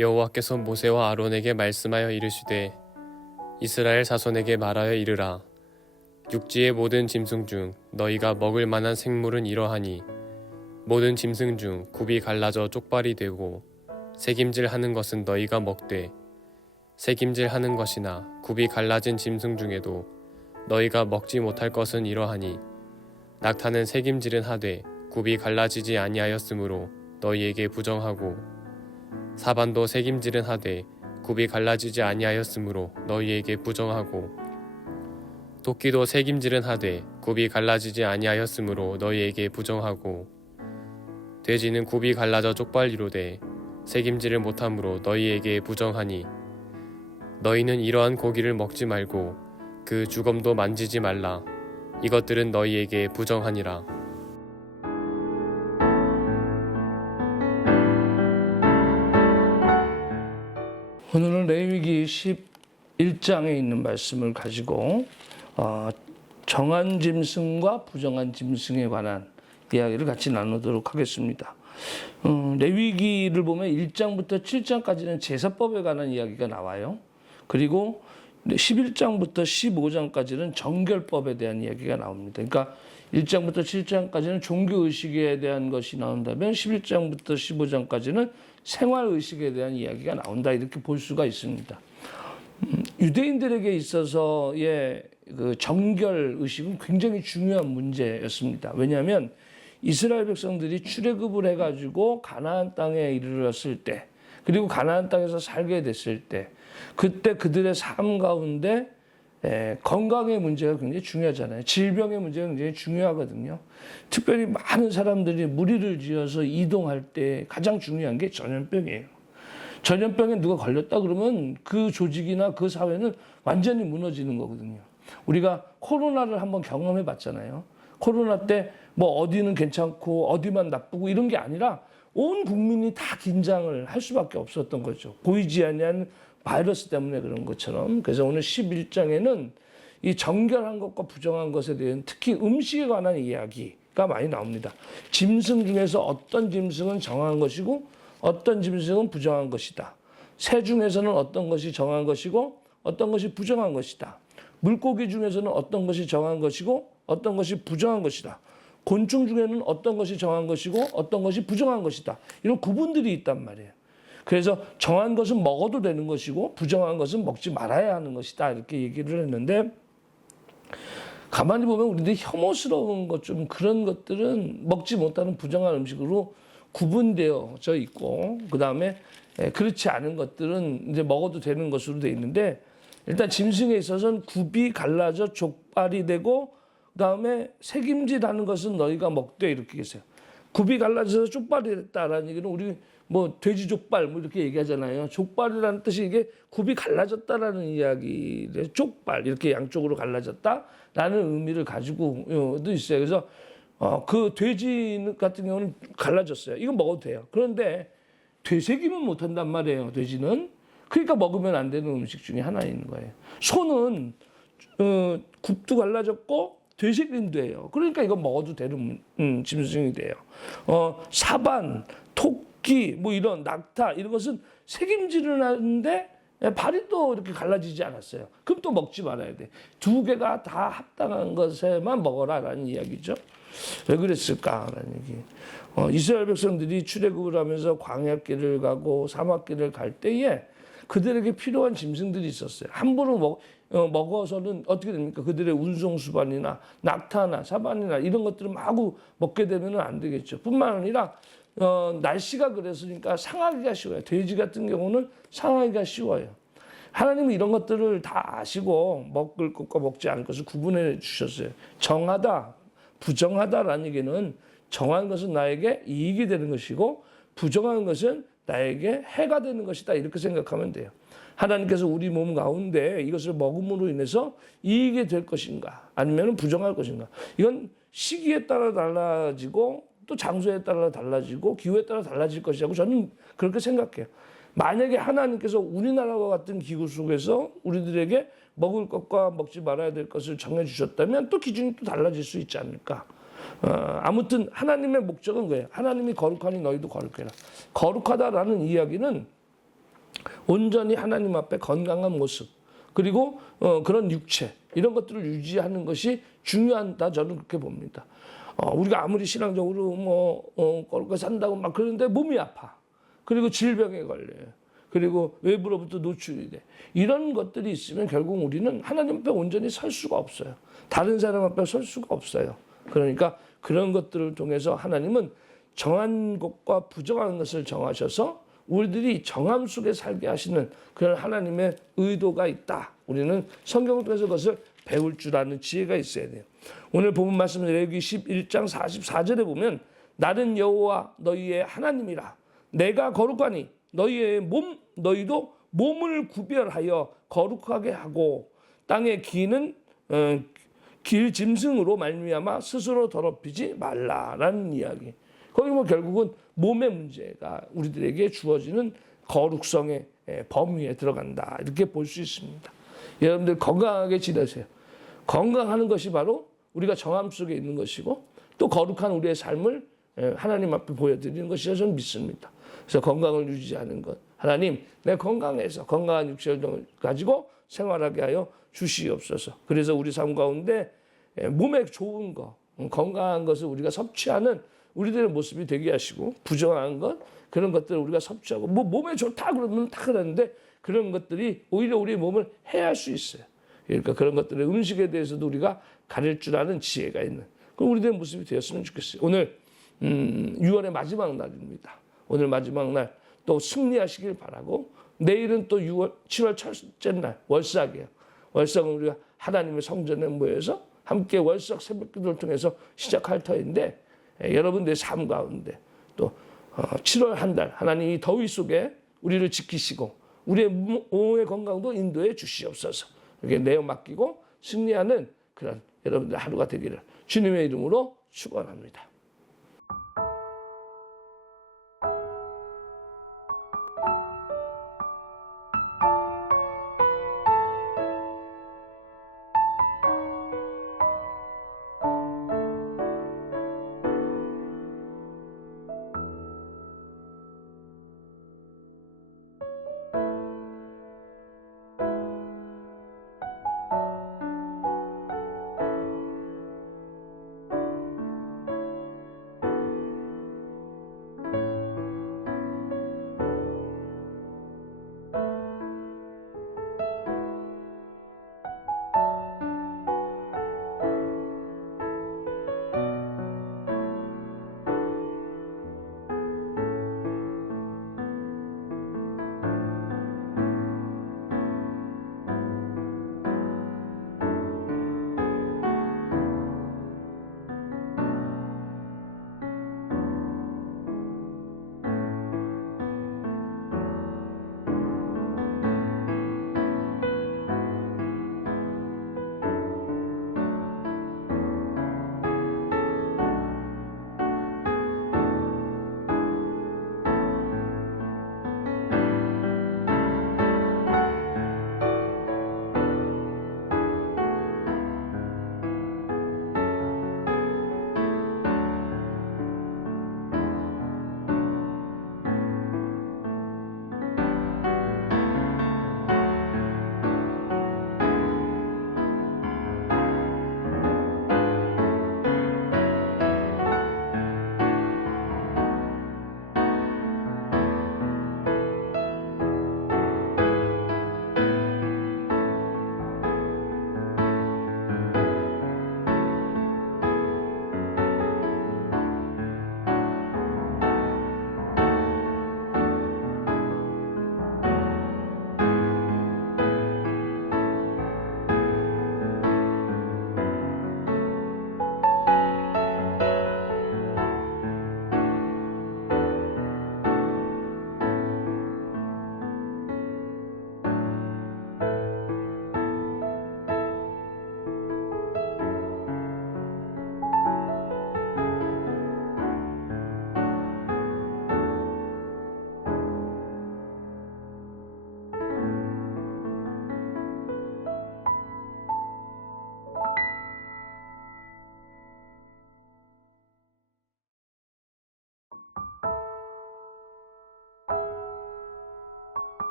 여호와께서 모세와 아론에게 말씀하여 이르시되 이스라엘 자손에게 말하여 이르라. 육지의 모든 짐승 중 너희가 먹을 만한 생물은 이러하니 모든 짐승 중 굽이 갈라져 쪽발이 되고 새김질하는 것은 너희가 먹되 새김질하는 것이나 굽이 갈라진 짐승 중에도 너희가 먹지 못할 것은 이러하니 낙타는 새김질은 하되 굽이 갈라지지 아니하였으므로 너희에게 부정하고 사반도 새김질은 하되 굽이 갈라지지 아니하였으므로 너희에게 부정하고 토끼도 새김질은 하되 굽이 갈라지지 아니하였으므로 너희에게 부정하고 돼지는 굽이 갈라져 쪽발이로되 새김질을 못함으로 너희에게 부정하니 너희는 이러한 고기를 먹지 말고 그 주검도 만지지 말라. 이것들은 너희에게 부정하니라. 오늘은 레위기 11장에 있는 말씀을 가지고 정한 짐승과 부정한 짐승에 관한 이야기를 같이 나누도록 하겠습니다. 레위기를 보면 1장부터 7장까지는 제사법에 관한 이야기가 나와요. 그리고 11장부터 15장까지는 정결법에 대한 이야기가 나옵니다. 그러니까 1장부터 7장까지는 종교의식에 대한 것이 나온다면 11장부터 15장까지는 생활의식에 대한 이야기가 나온다, 이렇게 볼 수가 있습니다. 유대인들에게 있어서의 그 정결의식은 굉장히 중요한 문제였습니다. 왜냐하면 이스라엘 백성들이 출애굽을 해가지고 가나안 땅에 이르렀을 때, 그리고 가나안 땅에서 살게 됐을 때, 그때 그들의 삶 가운데 건강의 문제가 굉장히 중요하잖아요. 질병의 문제가 굉장히 중요하거든요. 특별히 많은 사람들이 무리를 지어서 이동할 때 가장 중요한 게 전염병이에요. 전염병에 누가 걸렸다 그러면 그 조직이나 그 사회는 완전히 무너지는 거거든요. 우리가 코로나를 한번 경험해 봤잖아요. 코로나 때 뭐 어디는 괜찮고 어디만 나쁘고 이런 게 아니라 온 국민이 다 긴장을 할 수밖에 없었던 거죠. 보이지 않는 바이러스 때문에 그런 것처럼. 그래서 오늘 11장에는 이 정결한 것과 부정한 것에 대한, 특히 음식에 관한 이야기가 많이 나옵니다. 짐승 중에서 어떤 짐승은 정한 것이고 어떤 짐승은 부정한 것이다. 새 중에서는 어떤 것이 정한 것이고 어떤 것이 부정한 것이다. 물고기 중에서는 어떤 것이 정한 것이고 어떤 것이 부정한 것이다. 곤충 중에는 어떤 것이 정한 것이고 어떤 것이 부정한 것이다. 이런 구분들이 있단 말이에요. 그래서 정한 것은 먹어도 되는 것이고 부정한 것은 먹지 말아야 하는 것이다, 이렇게 얘기를 했는데, 가만히 보면 우리들이 혐오스러운 것, 좀 그런 것들은 먹지 못하는 부정한 음식으로 구분되어져 있고, 그 다음에 그렇지 않은 것들은 이제 먹어도 되는 것으로 되어 있는데, 일단 짐승에 있어서는 굽이 갈라져 족발이 되고 그 다음에 새김질하는 것은 너희가 먹되, 이렇게 계세요. 굽이 갈라져서 족발이 됐다라는 얘기는 우리 뭐 돼지 족발 뭐 이렇게 얘기하잖아요. 족발이라는 뜻이 이게 굽이 갈라졌다라는 이야기를, 족발 이렇게 양쪽으로 갈라졌다라는 의미를 가지고도 있어요. 그래서 그 돼지 같은 경우는 갈라졌어요. 이건 먹어도 돼요. 그런데 되새김은 못한단 말이에요, 돼지는. 그러니까 먹으면 안 되는 음식 중에 하나인 거예요. 소는 굽도 갈라졌고 되새김도 해요. 그러니까 이건 먹어도 되는 짐승이 돼요. 사반, 토끼, 뭐 이런 낙타, 이런 것은 새김질을 하는데 발이 또 이렇게 갈라지지 않았어요. 그럼 또 먹지 말아야 돼. 두 개가 다 합당한 것에만 먹어라라는 이야기죠. 왜 그랬을까라는 얘기. 이스라엘 백성들이 출애굽을 하면서 광야길을 가고 사막길을 갈 때에 그들에게 필요한 짐승들이 있었어요. 함부로 먹어서는 어떻게 됩니까? 그들의 운송수반이나 낙타나 사반이나 이런 것들을 마구 먹게 되면 안 되겠죠. 뿐만 아니라 날씨가 그랬으니까 상하기가 쉬워요. 돼지 같은 경우는 상하기가 쉬워요. 하나님은 이런 것들을 다 아시고 먹을 것과 먹지 않을 것을 구분해 주셨어요. 정하다, 부정하다라는 얘기는 정한 것은 나에게 이익이 되는 것이고 부정한 것은 나에게 해가 되는 것이다, 이렇게 생각하면 돼요. 하나님께서 우리 몸 가운데 이것을 먹음으로 인해서 이익이 될 것인가 아니면 부정할 것인가, 이건 시기에 따라 달라지고 또 장소에 따라 달라지고 기후에 따라 달라질 것이라고 저는 그렇게 생각해요. 만약에 하나님께서 우리나라와 같은 기후 속에서 우리들에게 먹을 것과 먹지 말아야 될 것을 정해주셨다면 또 기준이 또 달라질 수 있지 않을까. 아무튼 하나님의 목적은 그래요. 하나님이 거룩하니 너희도 거룩해라. 거룩하다라는 이야기는 온전히 하나님 앞에 건강한 모습, 그리고 그런 육체, 이런 것들을 유지하는 것이 중요하다, 저는 그렇게 봅니다. 우리가 아무리 신앙적으로 거룩하게 산다고 막 그러는데 몸이 아파. 그리고 질병에 걸려요. 그리고 외부로부터 노출이 돼. 이런 것들이 있으면 결국 우리는 하나님 앞에 온전히 설 수가 없어요. 다른 사람 앞에 설 수가 없어요. 그러니까 그런 것들을 통해서 하나님은 정한 것과 부정한 것을 정하셔서 우리들이 정함 속에 살게 하시는 그런 하나님의 의도가 있다. 우리는 성경을 통해서 그것을 배울 줄 아는 지혜가 있어야 돼요. 오늘 본문 말씀 레위기 11장 44절에 보면 나는 여호와 너희의 하나님이라. 내가 거룩하니 너희도 몸을 구별하여 거룩하게 하고 땅의 기는 길 짐승으로 말미암아 스스로 더럽히지 말라라는 이야기. 거기 뭐 결국은 몸의 문제가 우리들에게 주어지는 거룩성의 범위에 들어간다, 이렇게 볼 수 있습니다. 여러분들 건강하게 지내세요. 건강하는 것이 바로 우리가 정함 속에 있는 것이고 또 거룩한 우리의 삶을 하나님 앞에 보여드리는 것이라 저는 믿습니다. 그래서 건강을 유지하는 것, 하나님 내 건강해서 건강한 육체를 가지고 생활하게 하여 주시옵소서. 그래서 우리 삶 가운데 몸에 좋은 거, 건강한 것을 우리가 섭취하는 우리들의 모습이 되게 하시고, 부정한 것, 그런 것들을 우리가 섭취하고, 뭐 몸에 좋다 그러면 다 그러는데 그런 것들이 오히려 우리의 몸을 해할 수 있어요. 그러니까 그런 것들의 음식에 대해서도 우리가 가릴 줄 아는 지혜가 있는 그런 우리들의 모습이 되었으면 좋겠어요. 오늘 6월의 마지막 날입니다. 오늘 마지막 날 또 승리하시길 바라고, 내일은 또 7월 첫째 날 월삭이에요. 월삭은 우리가 하나님의 성전에 모여서 함께 월삭 새벽 기도를 통해서 시작할 터인데, 여러분들의 삶 가운데 또 7월 한 달 하나님 이 더위 속에 우리를 지키시고 우리의 몸의 건강도 인도해 주시옵소서. 이렇게 내어 맡기고 승리하는 그런 여러분들 하루가 되기를 주님의 이름으로 축원합니다.